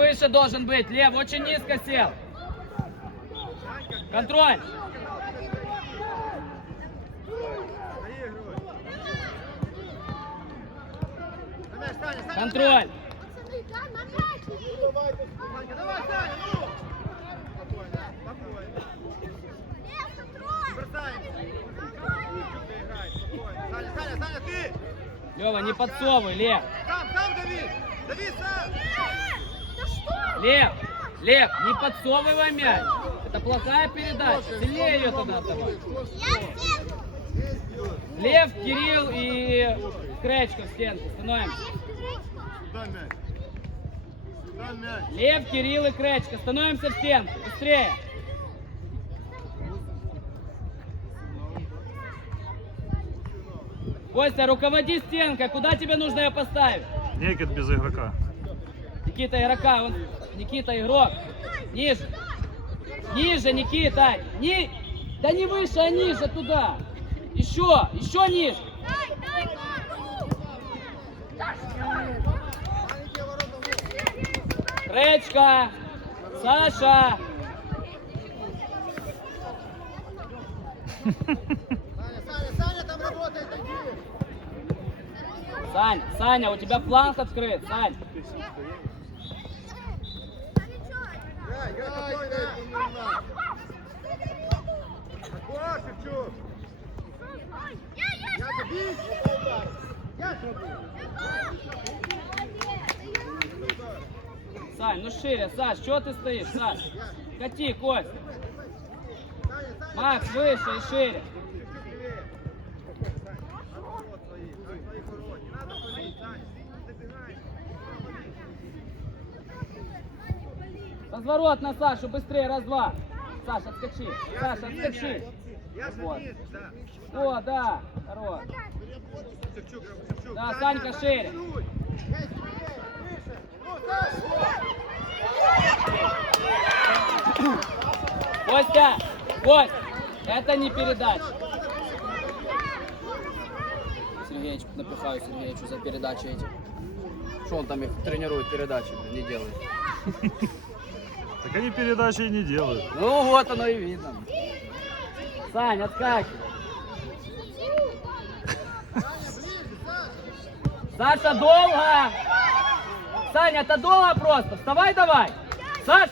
Выше должен быть. Лев, очень низко сел. Контроль. Контроль. Лева, не подсовывай, Лев. Сам, сам дави! Дави сам! Лев, Лев, не подсовывай мяч. Это плохая передача. Сильнее ее тогда отдавай. Лев, Кирилл и Кречко в стенку. Становимся. Лев, Кирилл и Кречко. Становимся в стенку. Быстрее. Костя, руководи стенкой. Куда тебе нужно ее поставить? Некет без игрока. Никита игрока, он Никита игрок. Ниже. Ниже, Никита. Ни... Да не выше, а ниже туда. Еще, еще ниже. Речка. Саша. Саня, Саня, у тебя фланг открыт, Сань. Играй, играй, спокойно, это не надо. Аккуратно, Шевчук! Я добить! Я Сань, ну шире, Саш, что ты стоишь, Саш? Кати, Кость. Макс, выше и шире. Вот свои, на своих ворот. Не надо палить, Саня. Забегай. Разворот на Сашу, быстрее, раз-два. Саш, отскочи. Саша, отскочи. Я же Вот. вниз, да. О, да, хорош. Да, Санька, шире. Саша! Костя, Кость, это не передача. Сергеич, напихаю Сергеичу за передачи эти. Что он там их тренирует, передачи не делает? Так они передачи и не делают. Ну вот оно и видно. Сань, отскакивай. Саша, долго! Саня, это долго просто. Вставай давай. Саша!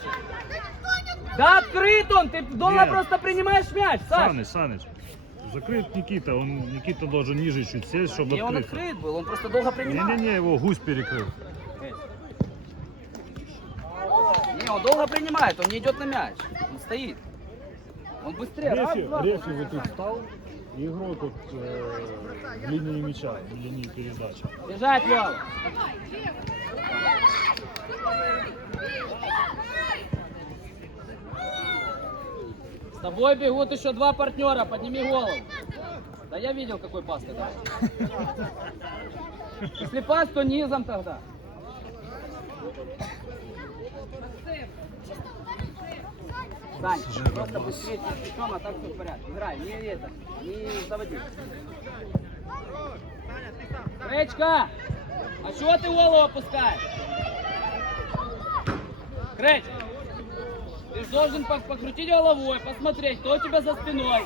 Да открыт он, ты долго Нет. просто принимаешь мяч, Саша. Саныч, Саныч, закрыт Никита, он Никита должен ниже чуть сесть, чтобы Не, он открыться. открыт был, он просто долго принимал. Не-не-не, его гусь перекрыл. Не, он долго принимает, он не идет на мяч. Он стоит. Он быстрее. Раз, Рефи, два. рефи вот тут встал, и игрок вот, э, в линии мяча, в линии передачи. Бежать, Лёва. С тобой бегут еще два партнера, подними голову. Да я видел, какой пас ты дал. Если пас, то низом тогда. Сань, просто быстрее с мячом, а так все в порядке. Играй, не это, не заводи. Гречка! А чего ты голову опускаешь? Греч! Ты должен пок- покрутить головой, посмотреть, кто у тебя за спиной.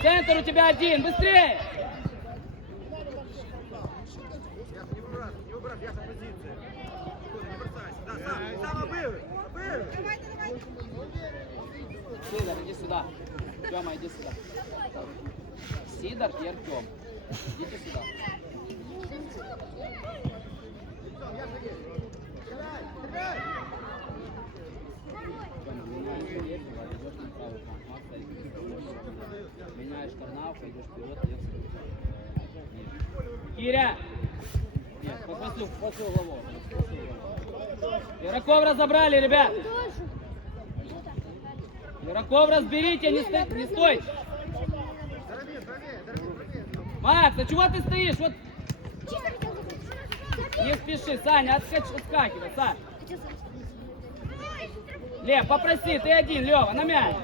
Центр у тебя один, быстрее! Я не выбрасывай, не выбрасывай, я позиция. Не бросайся. Да, сам, сам обыгрывай. Обыгрывай. Сидор, иди сюда. Тёма, иди сюда. Сидор и Артем. Идите сюда. Меняешь Орехова, идешь вперед. Ниже. Киря! Нет, попросил, попросил голову. Игроков разобрали, ребят! Игроков разберите, не, сто... не здоровее. Макс, а чего ты стоишь? Вот не спеши, Саня, отскач, отскакивай, Сань. Лев, попроси, ты один, Лева, на мяч.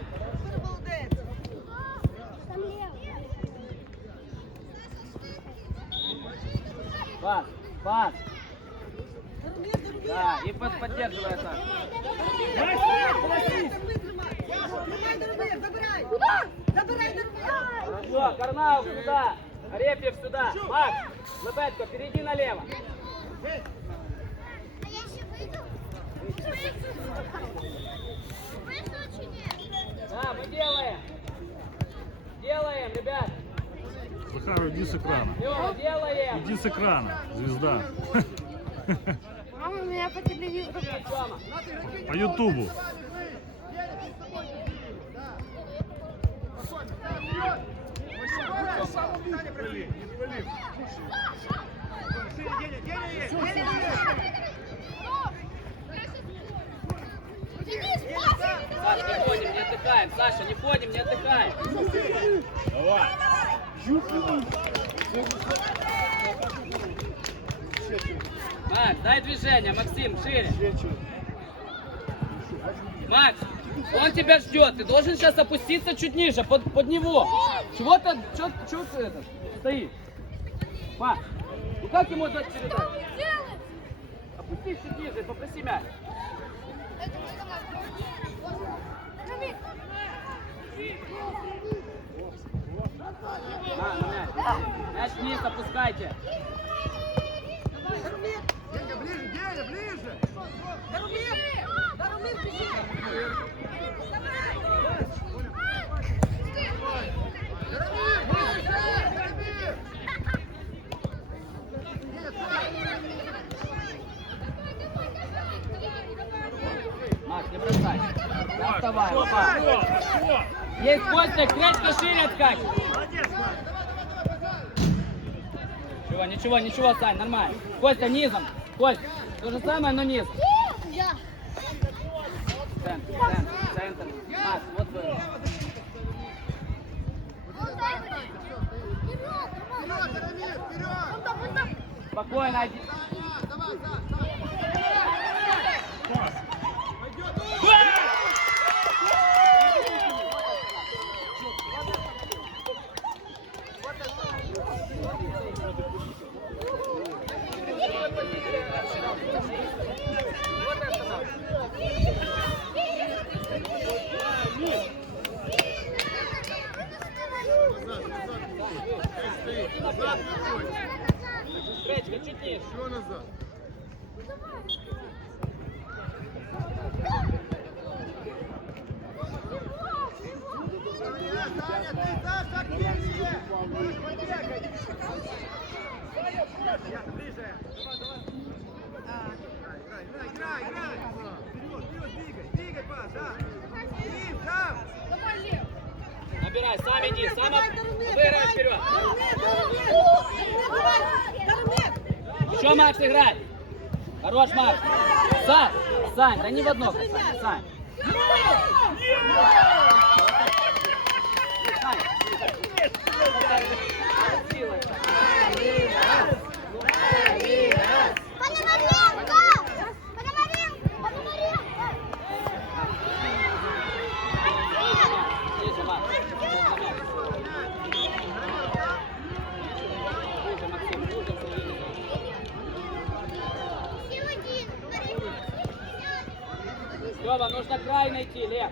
Пас, пас. Да, и под- поддерживай так. Куда? Забирай руку. Хорошо, Карнау сюда. Репьев сюда. Макс, Лебедко, перейди налево. Да, мы делаем. Делаем, ребят. Захар, иди с экрана. Лева, делаем. Иди с экрана, звезда. Мама меня по телевизору. По Ютубу. Саша, не ходим, не отдыхаем. Саша, не ходим, не отдыхаем. Давай. Макс, дай движение, Максим, шире. Макс, он тебя ждет. Ты должен сейчас опуститься чуть ниже, под, под него. Чего ты, чё, чё ты этот, стоишь? Макс, ну как ему дать передать? Опустись чуть ниже попроси мяч. На, на мяч. Мяч вниз опускайте. Денька, ближе, Деня, ближе! Дарумир! Дарумир, бежи! Что, Опа. Есть Костя, кречко шире откать. Ничего, ничего, ничего, Сань, нормально. Костя, низом. Кость, то же самое, но низ. Центр, центр, центр. Макс, вот вы. Вперед, Дарамир, вперед! Спокойно. Ближе! Играй, играй, играй, играй! Вперед, вперед, двигай, двигай, пас, да! Тим, там! Набирай, сам иди, сам выиграй вперед. Еще, Макс, играй. Хорош, Макс. Сань, Сань, да не в одно, Сань, Сань. Сань. Силой. Ниже, Макс. Ниже, Максим, ниже, ниже. Лёва, нужно край найти, Лев.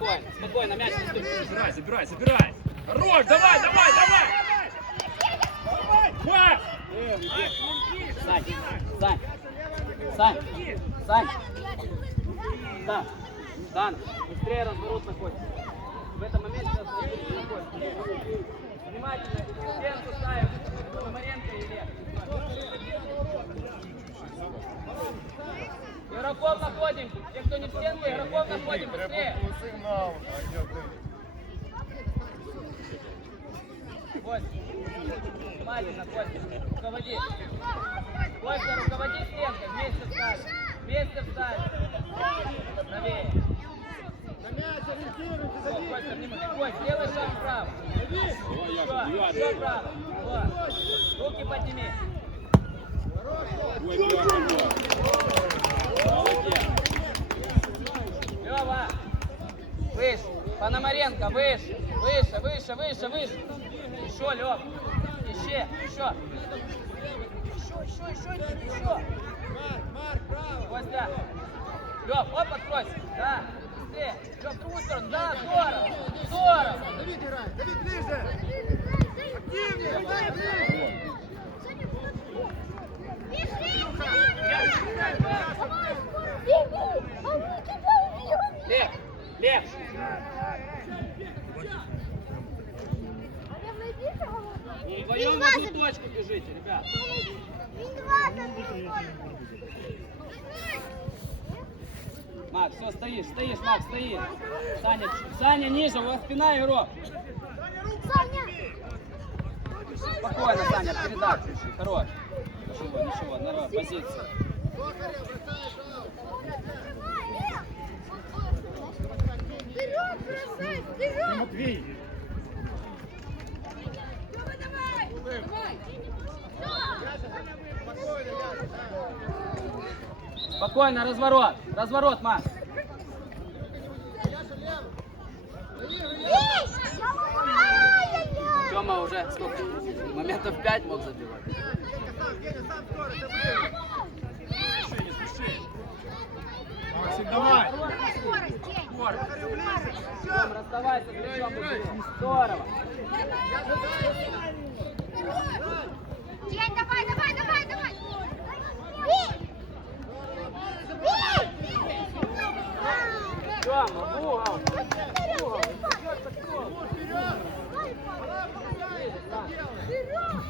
Спокойно, спокойно, мяч не ступи. Забирай, забирай, забирай. Хорош, давай, давай, давай. Пас! Сань, Сань, Сань, Сань, да, Дан, быстрее разберут на Костю. В этом моменте разберут на Костю. Внимательно, стенку ставим, Комаренко и Лев. Игроков находим, те, кто не в стенке, игроков находим, быстрее. Кость, Внимательно, Костя. Руководи. Костя, руководи стенкой. Вместе встать. Вместе встать. Правее. Всё, Костя, внимание. Кость, делай шаг вправо. Еще, еще вправо. Вот. Руки подними. Лева. Выше. Пономаренко, выше. Выше, выше, выше, выше. Еще, Лев. Еще, еще. Еще, еще, еще, еще. Марк, Марк, право. Костя. Лев, оп, откройся. Да. Быстрее. Лев, в другую сторону. Да, здорово. Здорово. Давид играет, Давид ближе. Активнее, давай ближе. Лев, Лев. Вдвоем в одну точку бежите, ребят. Макс, все, стоишь, стоишь, Макс, стоишь. Саня, Саня, ниже, у вас спина игрок. Спокойно, Саня, передачу хорош. Ничего, ничего, нормально, позиция. Вперед, бросай, вперед! Матвей, Давай! Давай! Спокойно, разворот, разворот, Макс. Тёма уже сколько? Моментов 5 мог забивать. Давай. Все. Тём, расставайся с мячом. Здорово. День, давай, давай, давай, давай! Бей! Бей! Тёма, в угол.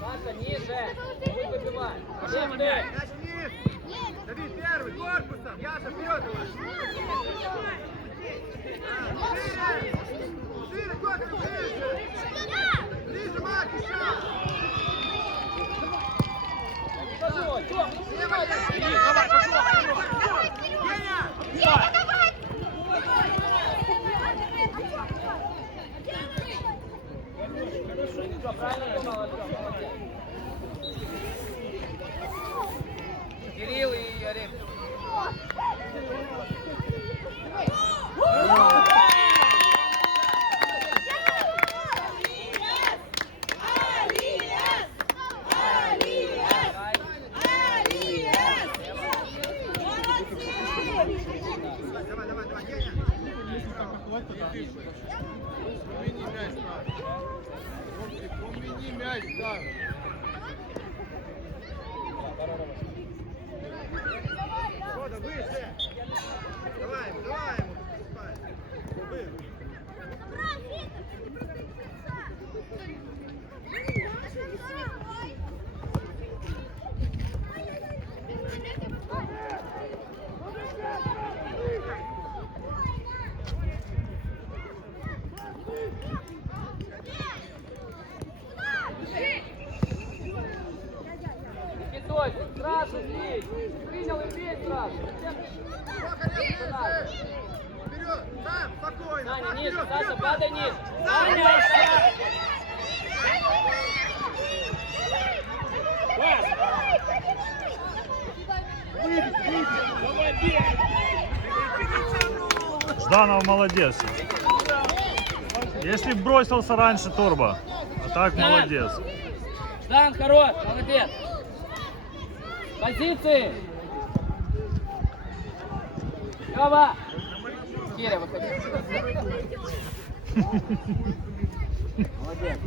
Саша, ниже. Ты. Мяч вниз. Давид первый, корпусом. Яша, вперед. А, Шире. Шире, Коля, ближе. Ближе, Марк, еще. Пошел, Тём, не Лево, снимай. лево. Давай, пошел, пошел. Геня. Деня, давай! Всё, правильно думал, Артём, молодец. Кирилл и Олег. Давай, давай, давай, Геня. Хода, выше. Давай ему, давай ему. Вы. Никитосик, сразу бей. Принял и бей сразу. Зачем? Коля, ближе. Вперед, сам, спокойно. Саня! Жданов молодец. Если бросился раньше Турбо, а так Да. молодец. Ждан, хорош, молодец. Позиции. Лева. Киря, выходи. Молодец.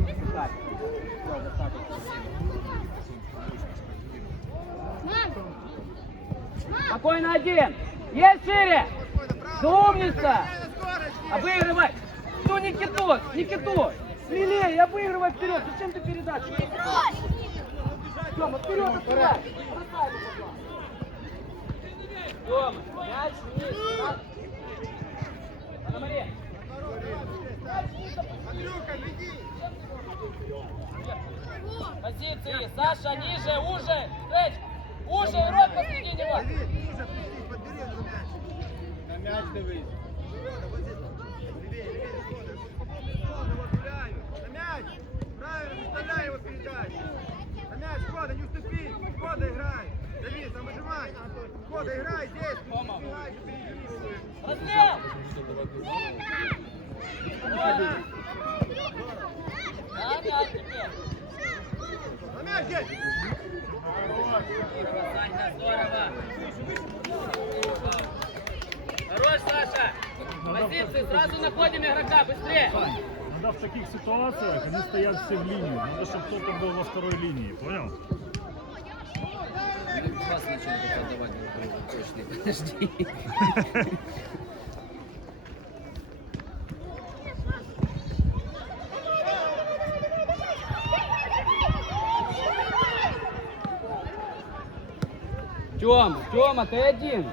Спокойно один. Есть шире. Умница. Обыгрывай. Кто Никитос? Никитос. Смелее, обыгрывай вперед. Зачем ты передачу? Тёма, вперед открывай. Бросай, Позиции. Саша, ниже, уже. Стретч. Уже, игрок посреди него. Ниже пусти, подбери эту мяч. На м'яч дивись. Шкода, вот здесь. Левее, левее, вот гуляю. На мяч. Правильно, не вставляй его в передачу. На мяч, Шкода, не уступи. Шкода, играй. Давид, там выжимай. Шкода, играй здесь. На мяч здесь. Здорово. Хорош, Саша. Позиции, сразу находим игрока, быстрее. Надо в таких ситуациях, они стоят все в линию. Надо, чтобы кто-то был во второй линии, понял? Вас начали подавать, точно, подожди. Тёма, Тёма, ты один.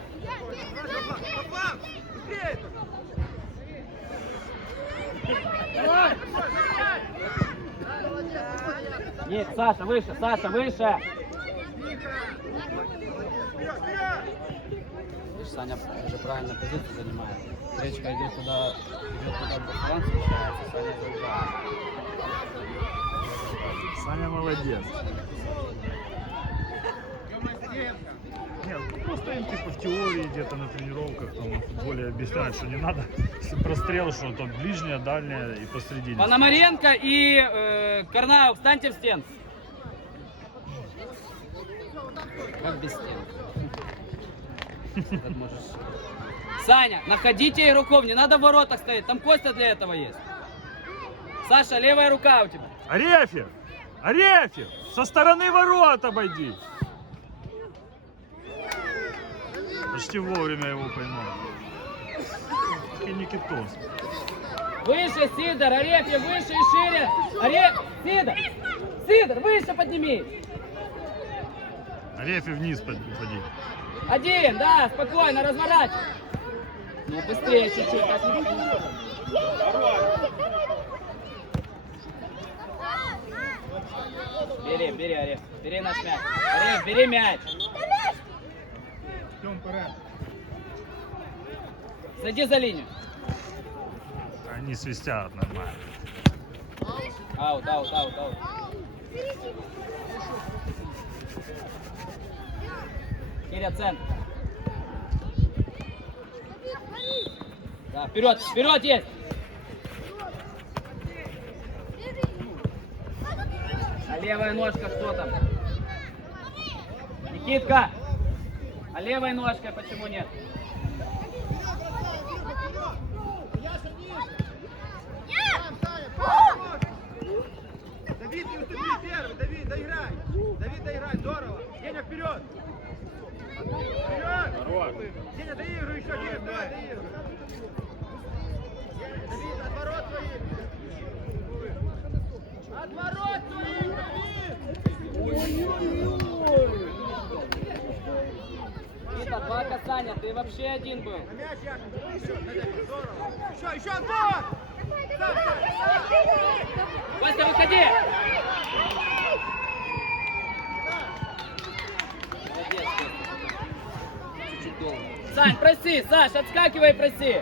Нет, Саша, выше, Саша, выше. Тихо. Молодец. Вперед, вперед. Видишь, Саня уже правильно позицию занимает. Речка идет туда, идет туда, Франц смещается, Саня заезжает. Саня молодец. Нет, ну просто им типа в теории где-то на тренировках там на футболе объясняют, что не надо прострел, что там ближняя, дальняя и посередине. Пономаренко и э, Карнау, встаньте в стен. Как без стен? Саня, находите игроков, не надо в воротах стоять, там Костя для этого есть. Саша, левая рука у тебя. Арефьев! Арефьев! Со стороны ворот обойди! Почти вовремя его поймал. И Никитос. Выше, Сидор, Арефьев, выше и шире. Ареф, Сидор, Сидор, выше подними. Арефьев вниз под- поди. Один, да, спокойно, разворачивай. Ну, быстрее чуть-чуть. Бери, бери, Ареф, бери наш мяч. Ареф, бери мяч. Идем вперед. Сойди за линию. Они свистят нормально. Аут, аут, аут, аут. Киря, центр. Да, вперед, вперед есть. А левая ножка что там? Никитка! А левой ножкой почему нет? Давид, не уступи первый, Давид, доиграй. Давид, доиграй, здорово. Деня, вперед. Вперед. Деня, доигрывай еще, Деня, давай, доигрывай. Давид, от ворот твоих. От ворот твоих, Давид. Никита, два касания, ты вообще один был. На мяч, Яша, еще, здорово. Еще, еще отбор. Костя, выходи! Молодец, Костя. Чуть-чуть долго. Сань, проси, Саш, отскакивай, проси.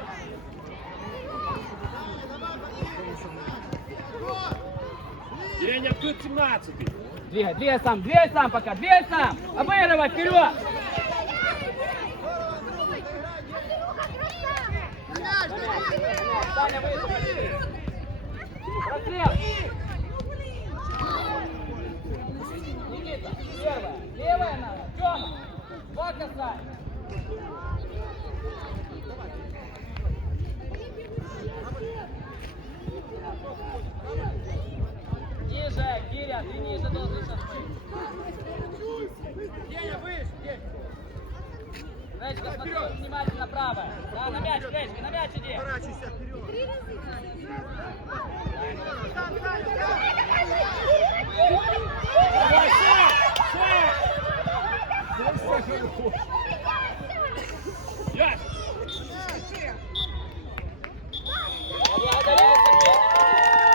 Деня, тут 17 Двигай, двигай сам, двигай сам пока, двигай сам. Обыгрывай, вперед. Саня. Прострел. Никита, первая, левая надо. Тёма, два касания. Ниже, Киря, ты ниже должен сейчас быть. Деня, выше, Деня. Гречка, смотри внимательно право. Да, на мяч, Гречка, на мяч иди. Поворачивайся вперед. Ясь!